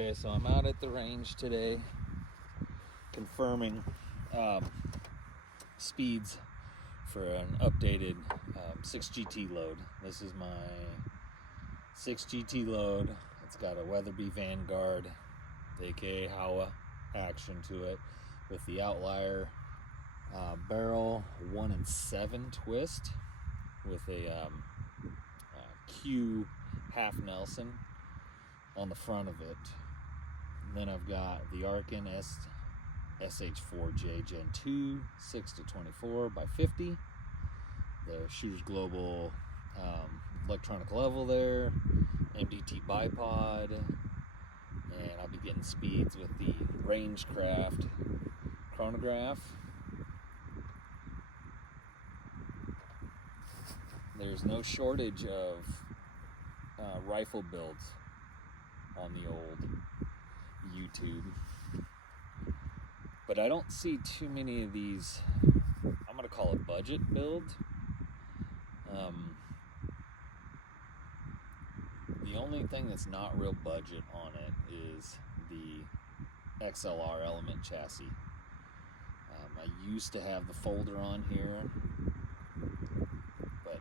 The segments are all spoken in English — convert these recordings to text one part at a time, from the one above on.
Okay, so I'm out at the range today confirming speeds for an updated 6GT load. This is my 6GT load. It's got a Weatherby Vanguard, aka Howa action to it, with the outlier barrel 1 and 7 twist with a Q half Nelson on the front of it. And then I've got the Arkin SH4J Gen 2 6 to 24 by 50. The Shooters Global electronic level there, MDT bipod, and I'll be getting speeds with the Rangecraft chronograph. There's no shortage of rifle builds on the old YouTube, but I don't see too many of these, I'm going to call it budget build. The only thing that's not real budget on it is the XLR element chassis. I used to have the folder on here, but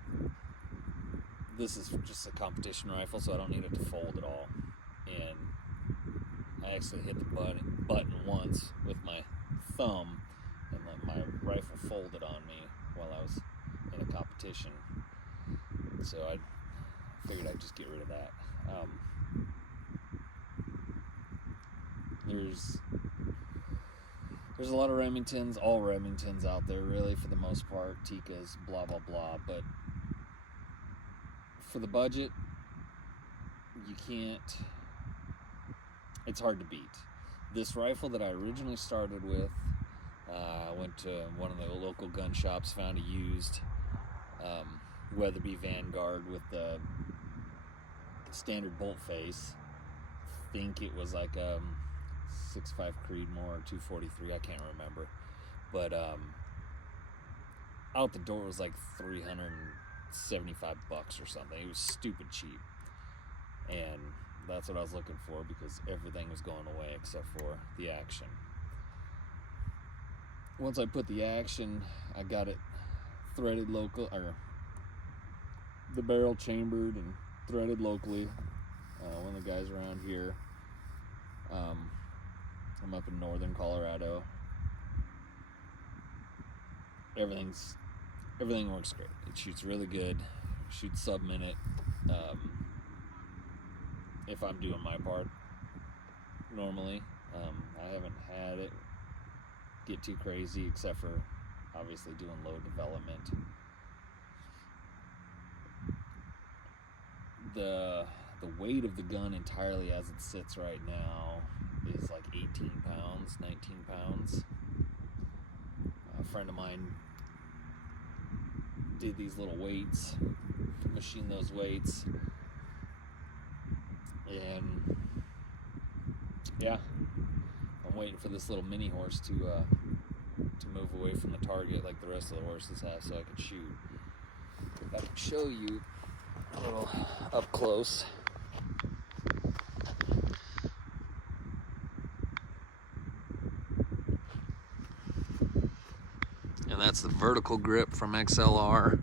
this is just a competition rifle, so I don't need it to fold at all. And I actually hit the button once with my thumb and let my rifle folded on me while I was in a competition. So I figured I'd just get rid of that. There's a lot of Remingtons, all Remingtons out there really for the most part, Tikkas, blah blah blah, but for the budget, you can't, it's hard to beat. This rifle that I originally started with, I went to one of the local gun shops, found a used Weatherby Vanguard with the standard bolt face. I think it was like 6.5 Creedmoor or 243, I can't remember. But out the door was like $375 or something. It was stupid cheap. And that's what I was looking for because everything was going away except for the action. Once I put the action, I got it threaded local, or the barrel chambered and threaded locally. One of the guys around here. I'm up in northern Colorado. Everything works great. It shoots really good. Shoots sub-minute. If I'm doing my part normally. I haven't had it get too crazy except for obviously doing load development. The weight of the gun entirely as it sits right now is like 18 pounds, 19 pounds. A friend of mine did these little weights, machined those weights, and yeah, I'm waiting for this little mini horse to move away from the target like the rest of the horses have so I can shoot. If I can show you a little up close. And that's the vertical grip from XLR.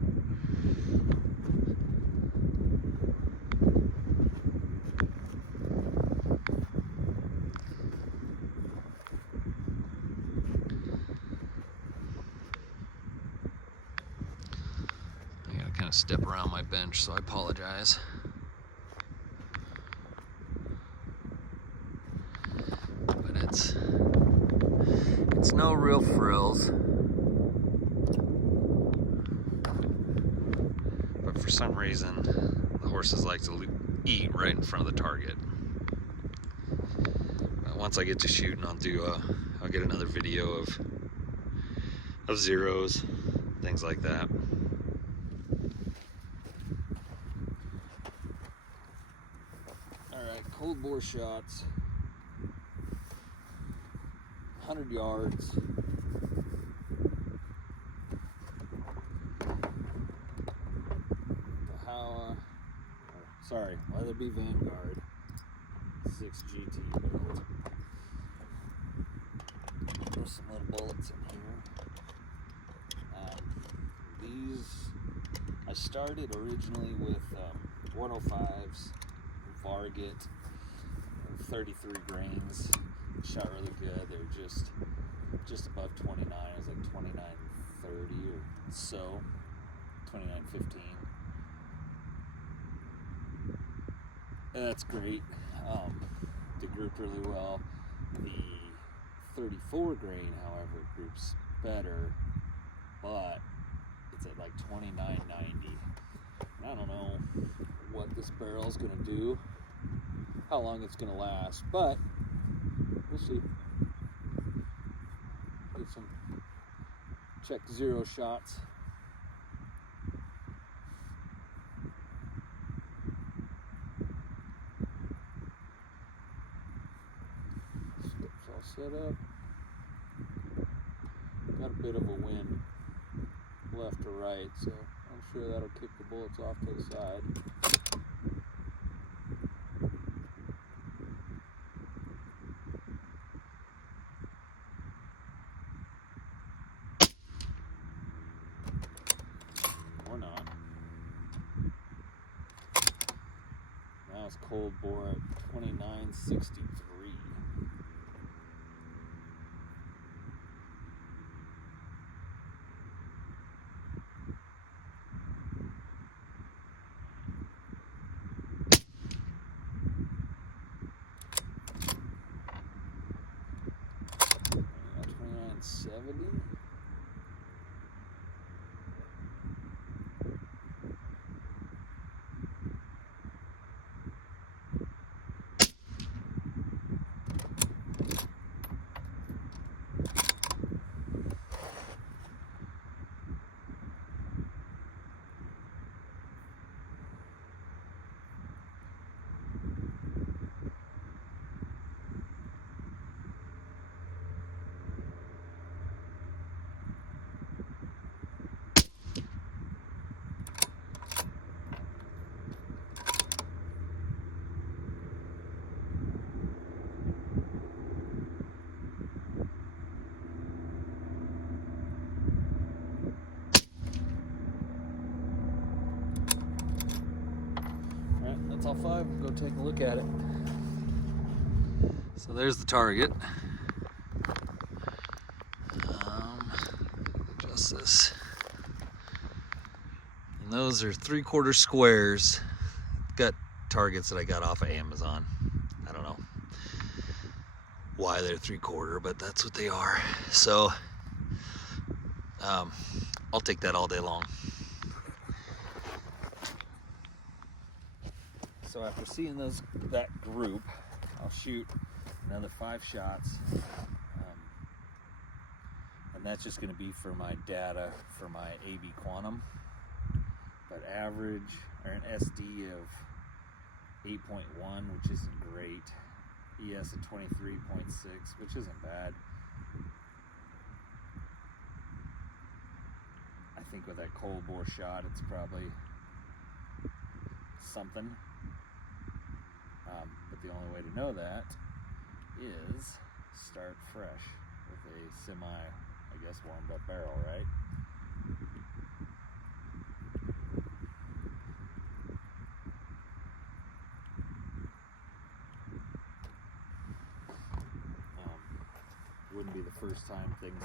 I gotta kind of step around my bench, so I apologize. But it's no real frills. But for some reason, the horses like to eat right in front of the target. But once I get to shooting, I'll get another video of zeros, things like that. Alright, cold bore shots, 100 yards. The Howa, Weatherby Vanguard 26 GT build. There's some little bullets in here. These, I started originally with 105s, Varget, 33 grains. Shot really good. They were just above 29. It was like 29.30 or so, 29.15. That's great. They grouped really well. The 34 grain, however, groups better, but it's at like 29.90. I don't know what this barrel is going to do, how long it's going to last, but we'll see. Get some check zero shots. Slips all set up. Got a bit of a wind left to right, so I'm sure that'll kick the bullets off to the side. Or not. Now it's cold bore at 29.63. That's all five. Go take a look at it. So there's the target. Just this. And those are 3/4 squares. Got targets that I got off of Amazon. I don't know why they're 3/4, but that's what they are. So I'll take that all day long. So after seeing that group, I'll shoot another 5 shots, and that's just going to be for my data for my AB Quantum. But average, or an SD of 8.1, which isn't great. ES at 23.6, which isn't bad. I think with that cold bore shot, it's probably something. But the only way to know that is start fresh with a semi, I guess, warmed up barrel, right? Wouldn't be the first time things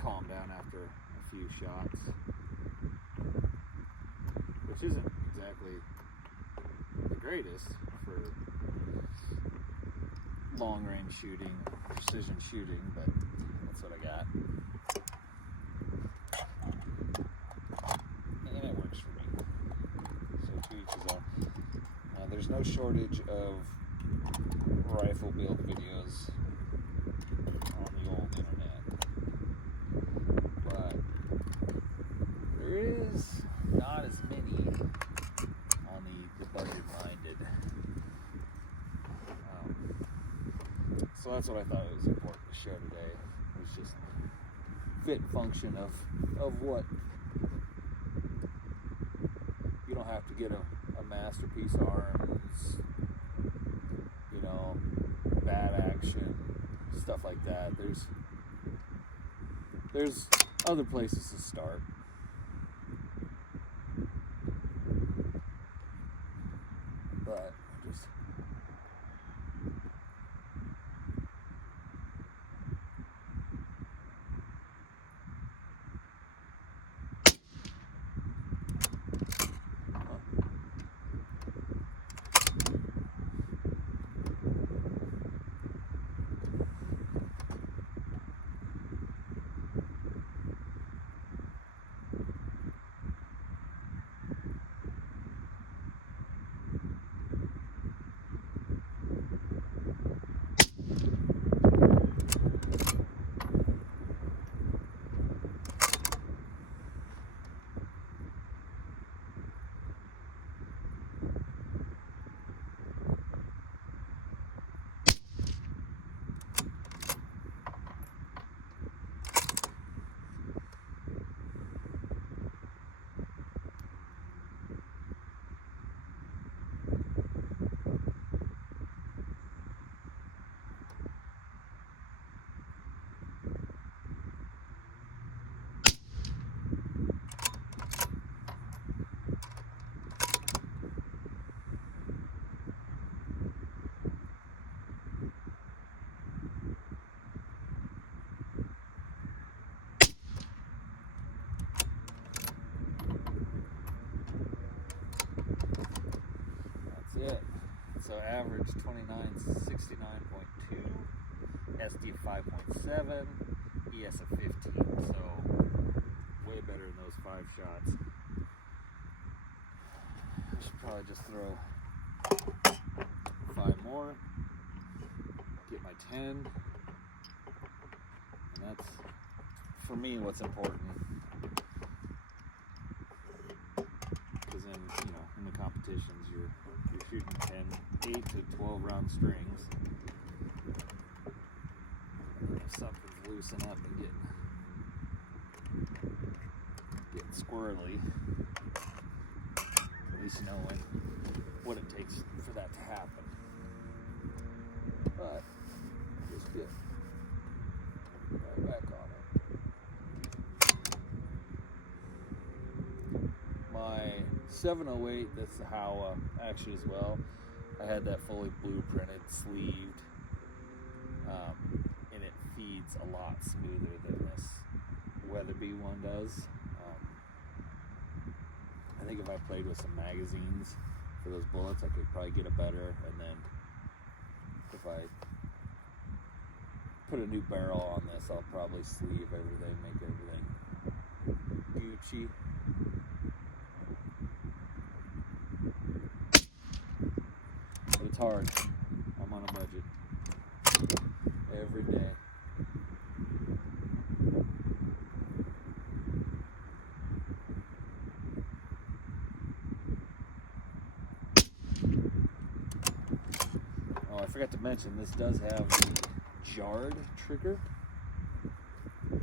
calm down after a few shots, which isn't exactly the greatest for long range shooting, precision shooting, but that's what I got. And it works for me. So to each his own. There's no shortage of rifle build videos on the old internet, but there is not as many on the budget minded. So that's what I thought it was important to show today. It was just fit and function of what you don't have to get a masterpiece arms, stuff like that. There's other places to start. But just it. So average 2969.2, SD of 5.7, ES of 15. So way better than those 5 shots. I should probably just throw 5 more, get my 10, and that's for me what's important. Because in the competitions you're shooting 8 to 12 round strings. And if something's loosen up and getting squirrely, at least you know what it takes for that to happen. But just get right back on it. My 708, that's the Howa, actually as well. I had that fully blueprinted, sleeved, and it feeds a lot smoother than this Weatherby one does. I think if I played with some magazines for those bullets, I could probably get a better, and then if I put a new barrel on this, I'll probably sleeve everything, make everything Gucci. But it's hard. I'm on a budget every day. Oh, I forgot to mention, this does have the jarred trigger,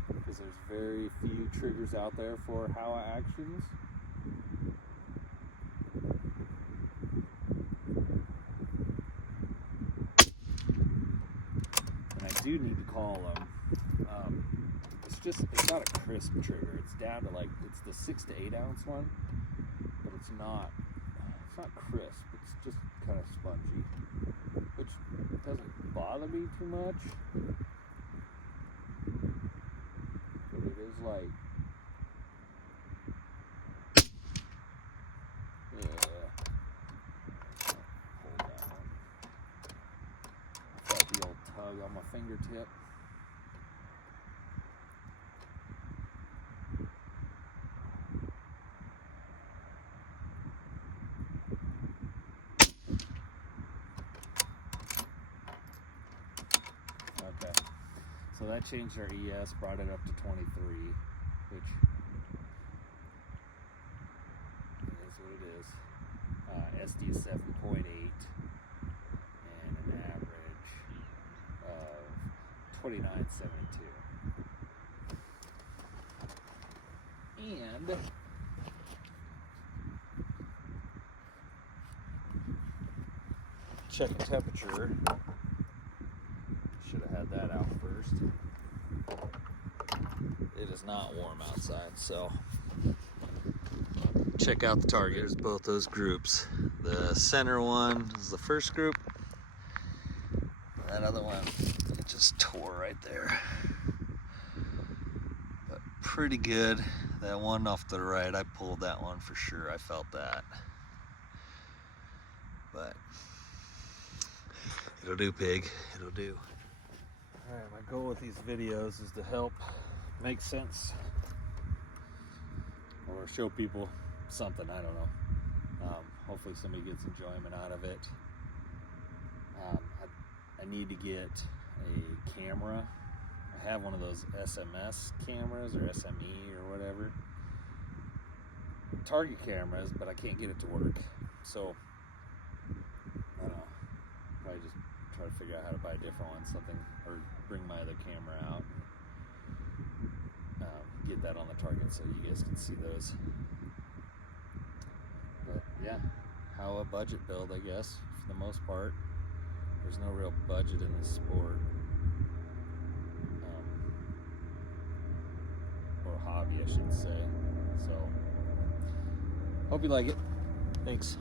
because there's very few triggers out there for Howa actions. And I do need to call them. It's not a crisp trigger. It's down to it's the 6 to 8 ounce one, but it's not crisp. It's just kind of spongy, which doesn't bother me too much. But it is like, yeah. Hold that one. I felt the old tug on my fingertip. Okay, so that changed our ES, brought it up to 23, which is what it is. SD is 7.8, and an average of 29.72. And check the temperature. Should have had that out first. It is not warm outside, so check out the target. There's both those groups. The center one is the first group. That other one, it just tore right there. But pretty good. That one off the right, I pulled that one for sure. I felt that. But it'll do, pig. It'll do. All right, my goal with these videos is to help make sense or show people something. I don't know. Hopefully somebody gets enjoyment out of it. I need to get a camera. I have one of those SMS cameras or SME or whatever. Target cameras, but I can't get it to work. So I don't know. Probably just try to figure out how to buy a different one, something, or bring my other camera out. Get that on the target so you guys can see those. But yeah, how a budget build, I guess, for the most part. There's no real budget in this sport, or hobby, I should say. So, hope you like it. Thanks.